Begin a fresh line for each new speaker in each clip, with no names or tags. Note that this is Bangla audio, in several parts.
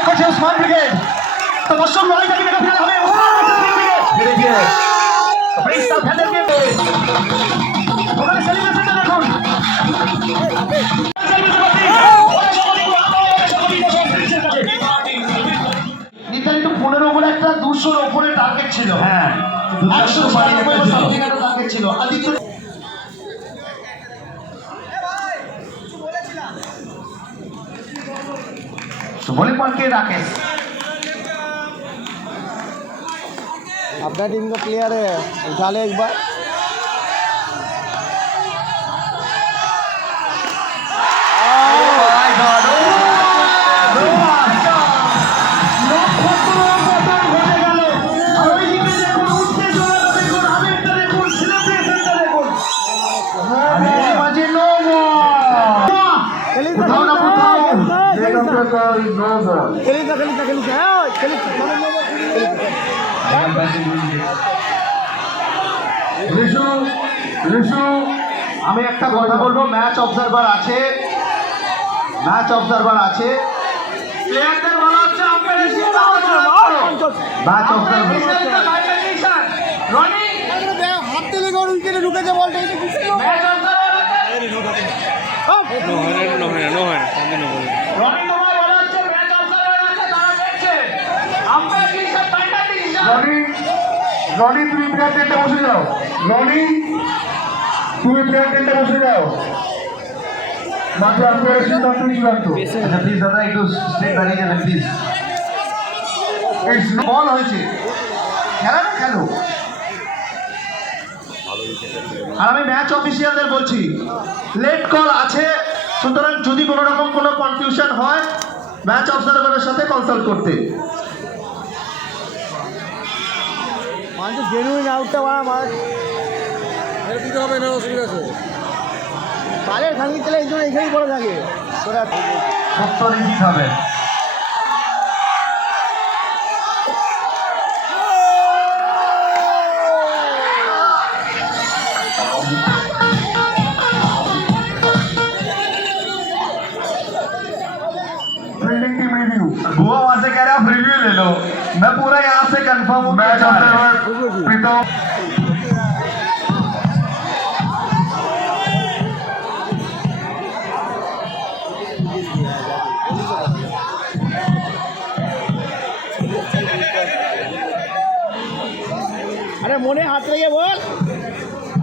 দেখে হবে ধীরে ধীরে প্রিন্স তার ফ্যানদেরকে ওখানে সেলিব্রেশনটা দেখুন নির্ধারিত পনেরো বলে একটা দুশোর ওপরে টার্গেট ছিল
হ্যাঁ
একশো টার্গেট ছিল আদিত্য बोले कौन के राकेश
अपना टीम का प्लेयर है। उठा ले एक बार।
আমি একটা কথা বলব ম্যাচ অবজারভার আছে। ম্যাচ অবজারভার আছে। প্লেয়ারদের বলা হচ্ছে আম্পায়ারের সিদ্ধান্ত ম্যাচ অবজারভার রনি
হাত থেকে ওর উইকেটে ঢুকেছে বলটা এটা?
ম্যাচ অবজারভার
হয় না, হয় না, হয় না, হয় না।
রনি
রনি তুমি প্লেয়ার টেন্টে বসে যাও। রনি তুমি প্লেয়ার টেন্টে বসে যাও। মাঠে আম্পায়ারের সিদ্ধান্তই চূড়ান্ত
আচ্ছা প্লিজ দাদা একটু দাঁড়িয়ে যাবেন প্লিজ বল হয়েছে। খেলা না খেলো। আর আমি ম্যাচ অফিসিয়ালদের বলছি লেট কল আছে সুতরাং যদি কোনো রকম কোনো কনফিউশন হয় ম্যাচ অবজারভারের সাথে কনসাল্ট করতে।
মানুষ জেনুইন আউটটা মারা মারা। পালের খানকি তাহলে এই জন্য এখানেই পড়ে থাকে।
সেটা হবে।
फील्डिंग टीम रिव्यू
बुआ वहां से कह रहा है आप रिव्यू ले लो मैं पूरा यहाँ से कंफर्म हूँ
मैच
क्या जा रहा है।
ऑब्जर्वर प्रीतम
আরে মনে হাত রেখে বল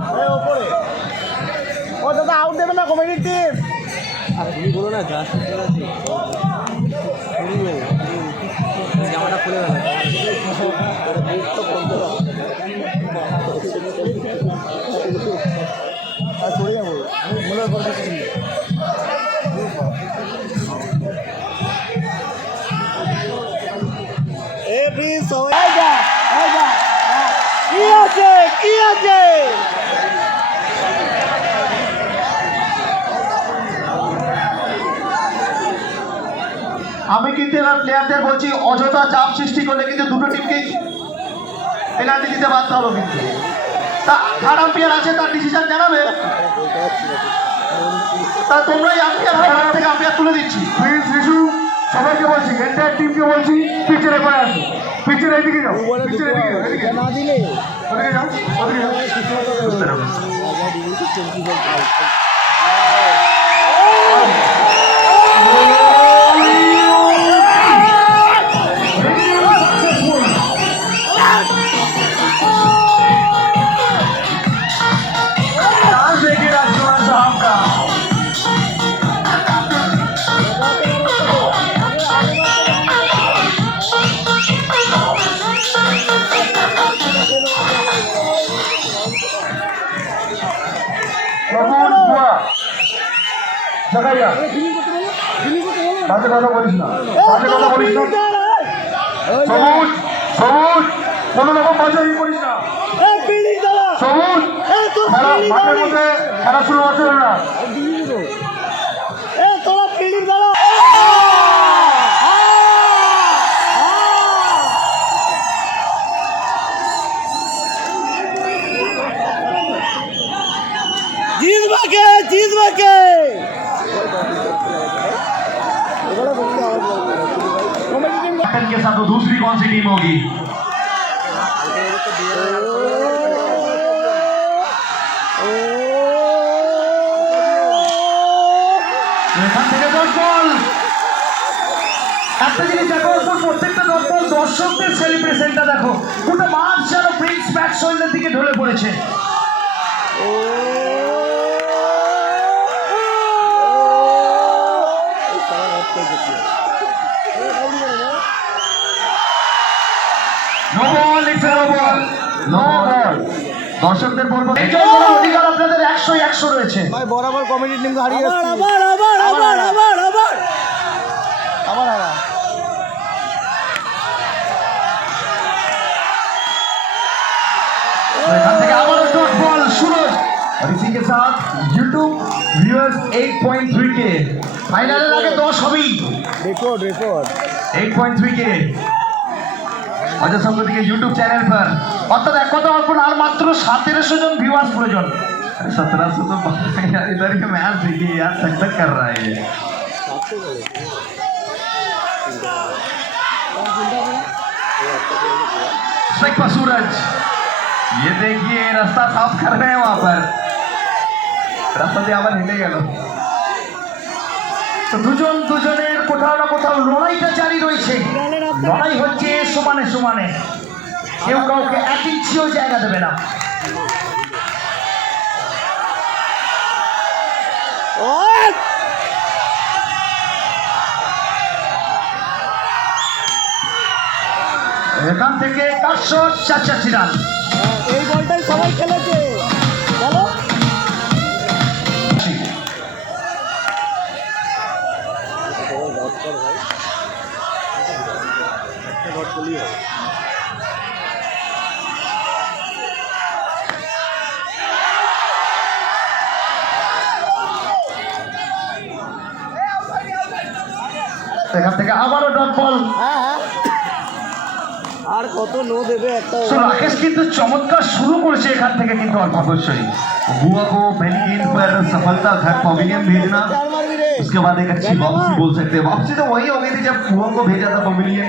আরে ওপরে ও দাদা আউট দেবে না কমেডির টিম আর তুমি বলো না যা জামাটা খুলে গেল চলে যাব মনে হ্যাঁ। কি আছে কি আছে
আমি কিন্তু এবার প্লেয়ারদের বলছি অযথা চাপ সৃষ্টি করলে কিন্তু দুটো টিমকেই পেনাল্টি দিতে বাধ্য হলো কিন্তু। তা থার্ড আম্পায়ার আছে তার ডিসিশন জানাবে? তা তোমরাই আম্পায়ার হাত থেকে আম্পায়ার তুলে দিচ্ছি।
প্লিজ রিশু সবাইকে বলছি এন্টায়ার টিমকে বলছি পিচের করে আসো পিচের এইদিকে যাও
বলে
পিচের এদিকে যাও, এদিকে
না দিলে।
ওদিকে যাও ওদিকে যাও। বাজে কথা বলিস না। বাজে কথা বলিস না। সবুজ সবুজ রকম ই করিস না। সবুজ, খেলা শুরু হচ্ছে না।
তোরা ফিল্ডিং দাঁড়া জিতবে কে জিতবে কে কমেডি টিম
कैप्टन के साथ तो दूसरी कौन सी टीम होगी
এখান থেকে দশ বল একটা জিনিস দেখো ওপর প্রত্যেকটা দশ বল দর্শকদের সেলিব্রেশনটা দেখো গোটা মাঠ যেন প্রিন্স ব্যাট শৈলের দিকে ঢলে পড়েছে
নো দর্শকদের বলব
আপনাদের একশো একশো রয়েছে।
ভাই বরাবর কমেডি টিম হারিয়ে
এখান থেকে আবার বল সুরজ ঋষি কে সাথ ইউটিউব ভিউয়ার্স 8.3 কে
ফাইনালের আগে 10 হবেই।
রেকর্ড রেকর্ড
8.3 কে অজয় সম্পতি के YouTube चैनल पर
অর্থাৎ এক কথা অল্প না, আর মাত্র সতেরোশো জন ভিউয়ার্স প্রয়োজন
सत्रह सौ तो बात है यार इधर के मैच देखिए यार तक तक कर रहा है ये स्ट्राइक पर सूरज ये देखिए रास्ता साफ कर रहे हैं वहां पर रास्ता দিয়ে আবার হেলে গেল
তো দুজন দুজনের কোথাও না কোথাও লড়াইটা জারি রয়েছে। লড়াই হচ্ছে সমানে সমানে। কেউ কাউকে এক ইঞ্চিও জায়গা দেবে না। এখান থেকে চারশো চারশাশি রান
এই বলটাই সবাই খেলেছে।
এখান থেকে আবারও ডট বল
হ্যাঁ হ্যাঁ আর কত নো দেবে একটা
তো রাকেশ কিন্তু চমৎকার শুরু করেছে এখান থেকে কিন্তু অল্প
अवश्य बुआ को पहली गेंद पर सफलता घर पवेलियन भेजना
চার মারবি রে
उसके बाद एक अच्छी वापसी बोल सकते हैं वापसी तो वही हो गई थी जब बुआ को भेजा था पवेलियन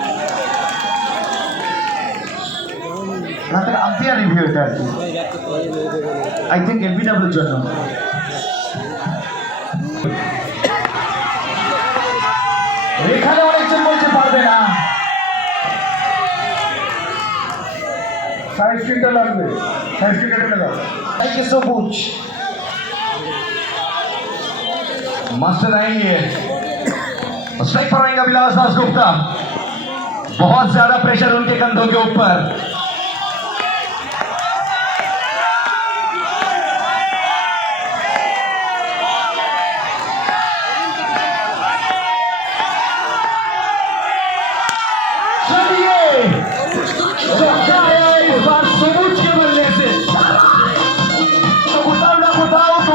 এখান থেকে আম্পায়ার রিভিউ এটা আর কি আই থিঙ্ক এলবিডব্লিউর জন্য এখানে অনেকজন বলতে পারবে না
साइड स्क्रीन লাগবে साइड स्क्रीन কেটে দাও
তাইকে সবুজ
मास्टर आएंगे और स्ट्राइक पर आएंगे अभिलाष दास गुप्ता बहुत ज्यादा प्रेशर उनके कंधों के ऊपर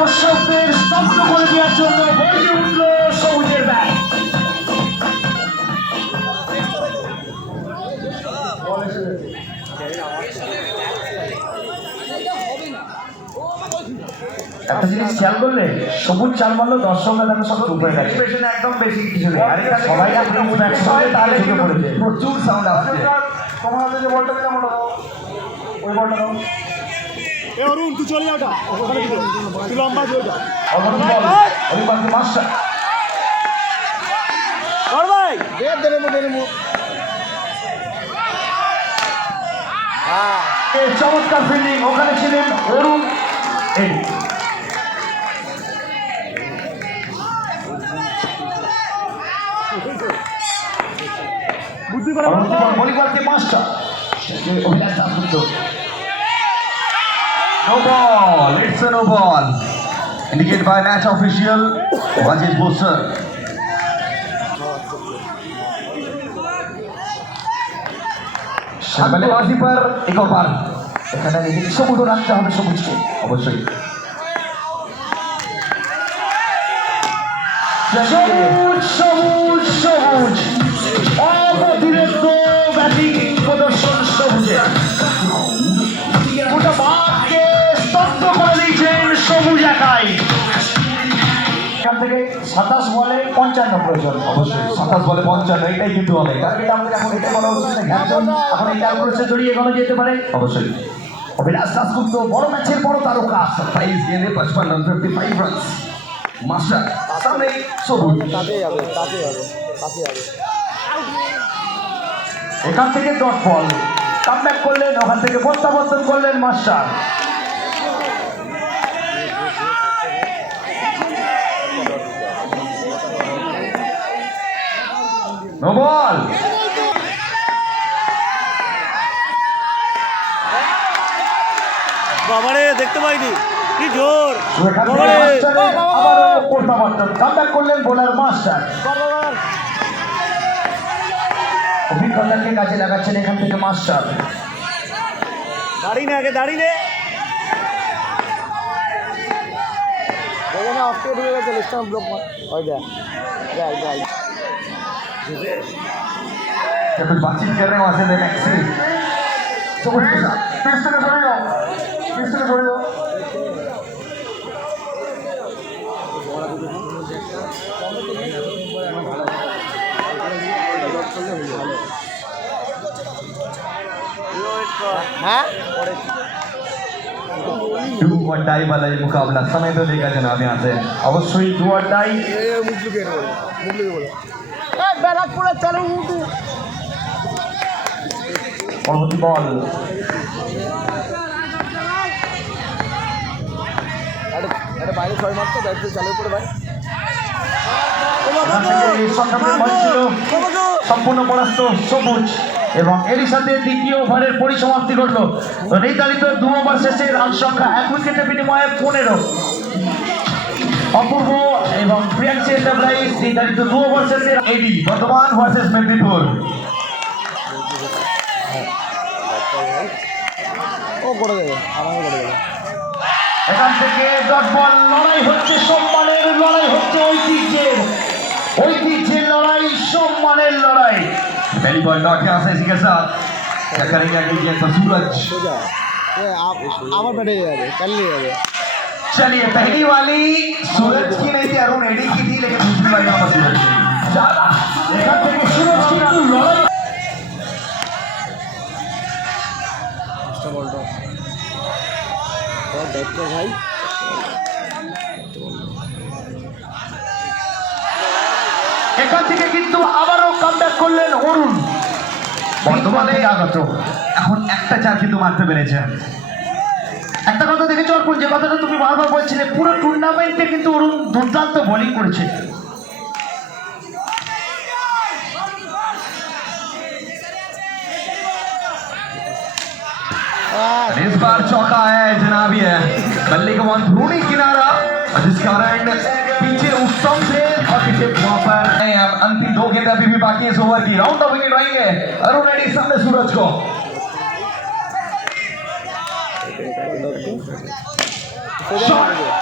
দর্শকদের স্তব্ধ করে দেওয়ার জন্য বলকে উঠল সবুজের ব্যাট। একটা জিনিস খেয়াল করলে সবুজ চাল মারলো দর্শকরা দেখো সব চুপ হয়ে গেছে।
একদম বেশি কিছু নেই।
সবাই আপনি ব্যাটসম্যানের তালে ঢুকে পড়েছে।
প্রচুর সাউন্ড আসছে।
তোমার হাতে যে বলটা কেমন ওই বলটা দাও। এ অরুণ তুই চলে যা ওটা। ওখানে? তুই লম্বা চলে যা।
অবরোধ বল অলিভারকে মাস্টার
কর ভাই।
চমৎকার ফিল্ডিং ওখানে ছিলেন অরুণ
বুদ্ধি করে
পরবর্তী বল। ভলিবলকে master Abhilash Dasgupta
No ball. It's a no ball. Indicated by match official Rajit Bosar. সামনে ওয়াজিপার এগো পার এখানে নিজস্ব মতো রাখতে হবে সবুজকে অবশ্যই
সবুজ সবুজ সবুজ এখান থেকে সাতাশ বলে পঞ্চান্ন প্রয়োজন।
অবশ্যই সাতাশ বলে পঞ্চান্ন এটাই কিন্তু অনেক। টার্গেট আমাদের এখন এটা বলা উচিত
একজন এখন এই ক্যালকুলেশনে জড়িয়ে এগোনো যেতে পারে।
অবশ্যই।
অভিলাষ দাসগুপ্ত বড় ম্যাচের বড় তারকা।
সাতাইশ গেলে পঁচপান্ন run fifty five runs master সামনে সবুজ।
তাতে যাবে তাতে যাবে তাতে যাবে
এখান থেকে ডট বল কামব্যাক করলেন ওখান থেকে প্রত্যাবর্তন করলেন মাস্টার।
নো
বাবারে দেখতে পাইনি। কি জোর।
এখান থেকে
বাবারে
আবারও প্রত্যাবর্তন কামব্যাক করলেন বোলার মাস্টার। অভিজ্ঞতাকে কাজে লাগাচ্ছেন এখান থেকে মাস্টার।
দাঁড়িয়ে আগে দাঁড়িয়ে নে।
ওখানে আজকে ঢুকে গেছে লিস্টার ব্লক ওই দেখ দেখ দেখ।
क्या कुछ बातचीत कर रहे हैं वहां से देना एक्चुअली सबुज के साथ फिर से छोड़ जाओ फिर से छोड़ जाओ
হ্যাঁ
डू और डाई वाला ये मुकाबला समय तो लेगा जनाब यहाँ से
অবশ্যই দুয়ারটাই
মুখ লুকিয়ে বলো মুখ লুকিয়ে বলো চালু
পরবর্তী বল।
আরে আরে বাইরে ছয় মারতো ব্যাট চালু করে ভাই।
সম্পূর্ণ পরাস্ত সবুজ এবং এরই সাথে দ্বিতীয় ওভারের পরিসমাপ্তি ঘটল। তো নির্ধারিত দু ওভার শেষে রান সংখ্যা এক উইকেটের বিনিময়ে পনেরো। অপূর্ব এবং প্রিয়াংশী এন্টারপ্রাইজ নির্ধারিত দু ওভার শেষে
एडी वर्तमान वर्सेस मेदिनीपुर
ও করে দেবে আমাকে করে দেবে
এখান থেকে ডট বল লড়াই হচ্ছে সম্মানের লড়াই হচ্ছে ঐতিহ্যের ঐতিহ্যের লড়াই সম্মানের লড়াই
पहली बॉल डॉट यहाँ से इसी के साथ क्या करेंगे अगली गेंद पर सूरज
সোজা এ আপ- আমার ব্যাটে যাবে কালি যাবে
चलिए पहली वाली सूरज की नहीं थी अरुण एडी की थी लेकिन दूसरी वाली यहाँ पर सूरज की
এখান থেকে সুরজ কিন্তু লড়াই
পাঁচটা বলটা দেখো ভাই
এখান থেকে কিন্তু আবারও কামব্যাক করলেন অরুণ বর্তমানে আগত
এখন একটা চার কিন্তু মারতে পেরেছে
একটা কথা দেখেছো অর্পণ যে কথাটা তুমি বারবার বলছিলে পুরো টুর্নামেন্টে কিন্তু অরুণ দুর্দান্ত বোলিং করেছে
और इस बार चौका है जनाब ये बल्ले का वहां धोनी किनारा और जिस कारण पीछे उत्तम से और पीछे वहां पर नहीं, अब अंतिम दो गेंद अभी भी बाकी है इस ओवर की राउंड ऑफ विकेट रहेंगे अरुण एडी सामने सूरज को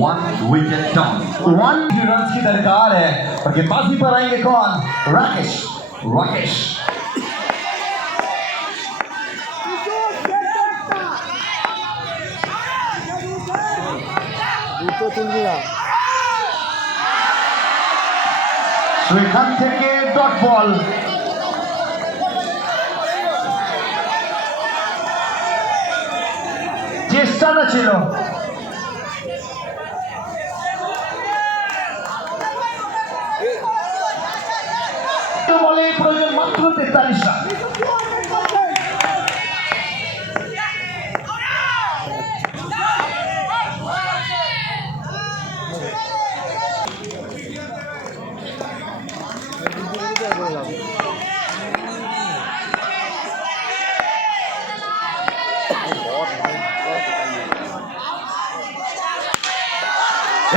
one wicket down
one
run की दरकार है और गेंदबाजी पर आएंगे कौन
রাকেশ
राकेश
দুটো তুলবি না
তো এখান থেকে ডট বল চেষ্টাটা ছিল তেতাল্লিশ রান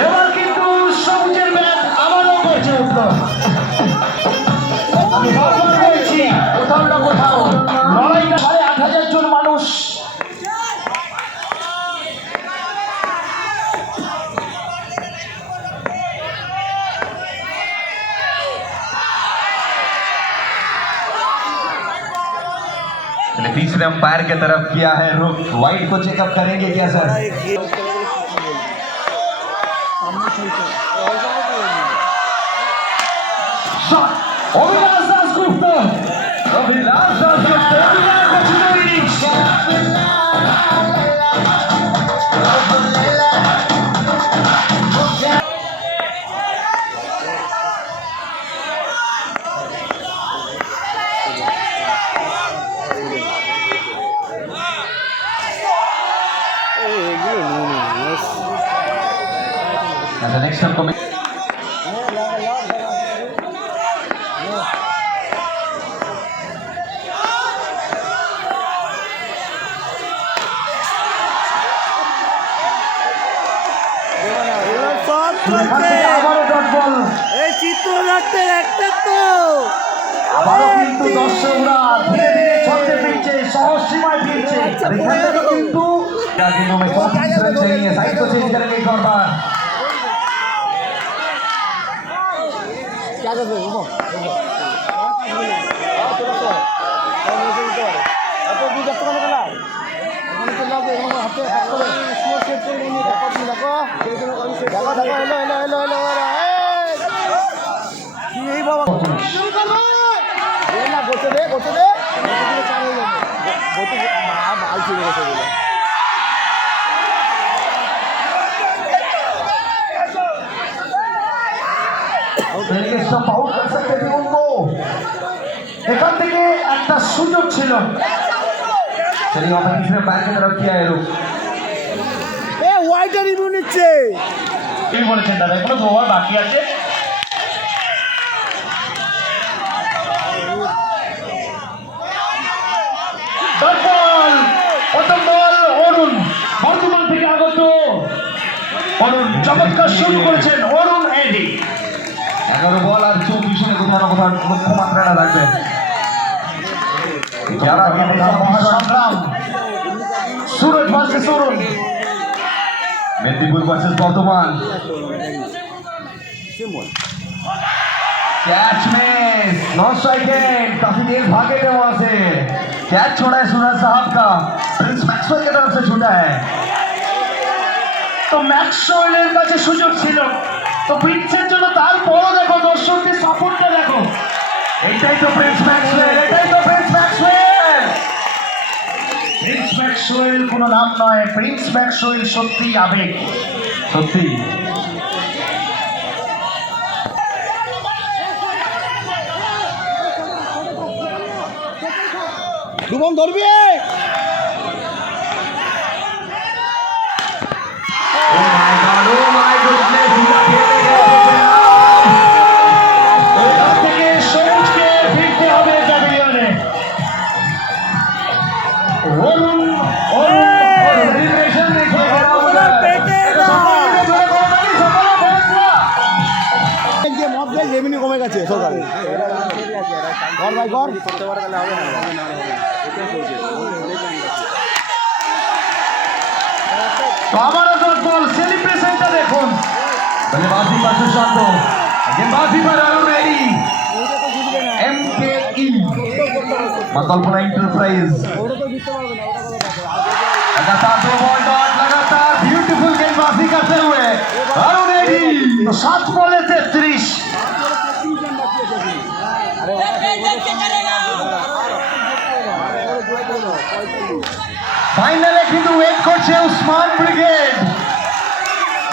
এবার কিন্তু সবুজের ব্যাট আবারও করছে
উত্তর। तीसरे अंपायर के तरफ़ किया है रुक वाइट को चेकअप करेंगे क्या सर
শট
চলছে
থেকে আবারও ডট বল
এই চিত্রনাট্যের একটা তো
আবারও কিন্তু দর্শকরা ধীরে ধীরে ছন্দে ফিরছে সহজ সীমায় ফিরছে
और इधर तक किंतु क्या दिनों में चौंतीस रन चाहिए साइड को चेंज करेंगे एक और बार
क्या करते हो घुमाओ এত দূর যাচ্ছে কেন গেলা এখানে চলে আসবে এখানে হাতে হাত করে শুয়ে সেট করে নিয়ে দেখো তুমি দেখো দেখো দেখো এলো এলো এলো এলো এলো এই! কি এই বাবা এ না গোতে দে গোতে দে গোতে দিলে চার হয়ে যাবে গোতে মা বাল ছিল গোতে দিলে
पहले स्टंप आउट कर सकते थे उनको এখান থেকে একটা সুযোগ ছিল
चलिए वहाँ पर तीसरे अंपायर की तरफ किया है रुख
এ হোয়াইটে রিভিউ নিচ্ছে
কি বলেছেন দাদা? এখনও ওভার বাকি আছে। অরুণ। চমৎকার শুরু করেছেন অরুণ এডি
এগারো বল আর চৌত্রিশ রানে কোথাও না কোথাও লক্ষ্যমাত্রাটা রাখবে যারা
সংগ্রাম সুরজ ভার্সেস অরুণ।
मेदिनीपुर वर्सेस बर्धमान कैच में नौ स्ट्राइक काफी तेज भागे थे वहां से कैच छोड़ा है सूरज साहब का प्रिंस मैक्सवेल की तरफ से छूटा है
তো ম্যাক্সওয়েলের কাছে সুযোগ ছিল তো প্রিন্সের জন্য তারপরও দেখো দর্শকদের সাপোর্টটা দেখো
এটাই তো প্রিন্স ম্যাক্সওয়েল এটাই তো ম্যাক্সওয়েল
কোনো নাম নয় প্রিন্স ম্যাক্সওয়েল সত্যি আবেগ।
সত্যি।
ডুবন ধরবি?
बॉल डॉट लगातार ब्यूटीफुल गेंदबाजी करते हुए अरुण रेड्डी
তো সাত বলে তেত্রিশ
ফাইনালে কিন্তু ওয়েট করছে উসমান ব্রিগেড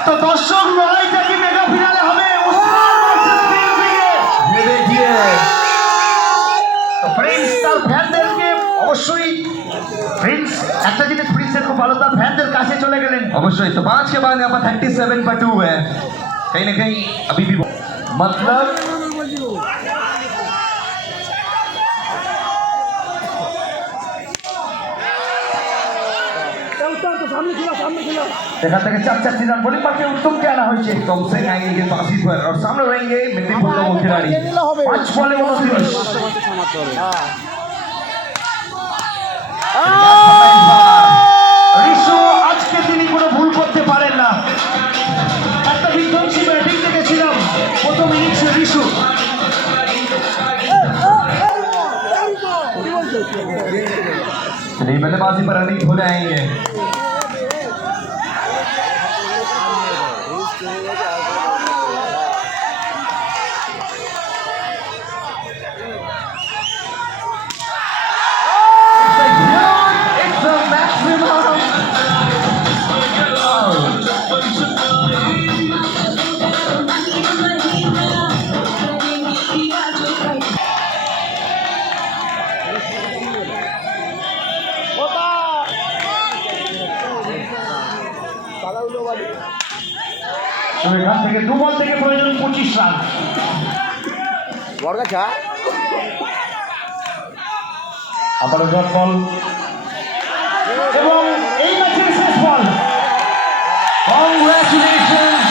তো দর্শক লড়াইটা কি মেগা ফিনালে হবে তো প্রিন্স তার ফ্যানদেরকে অবশ্যই প্রিন্স একটা জিনিস প্রিন্সের খুব ভালো তার ফ্যানদের কাছে চলে গেলেন
अवश्य तो पांच के बाद यहाँ पर थर्टी सेवन पर टू है कहीं ना कहीं अभी भी मतलब এখান থেকে চার চারটি রান বোলিং পার্টি উত্তমকে আনা হয়েছে
उत्तम सिंह आएंगे गेंदबाजी पर और सामने रहेंगे मिथिपुर लोगों खिलाड़ी पांच बॉले उनतीस ঋষু আজকে তিনি কোনো ভুল করতে পারেন না একটা বিধ্বংসী ব্যাটিং দেখেছিলাম প্রথম ইনিংসে ঋষু चलिए बल्लेबाजी पर अनिक हो जाएंगे এবং এই ম্যাচের শেষ বল। কংগ্রাচুলেশন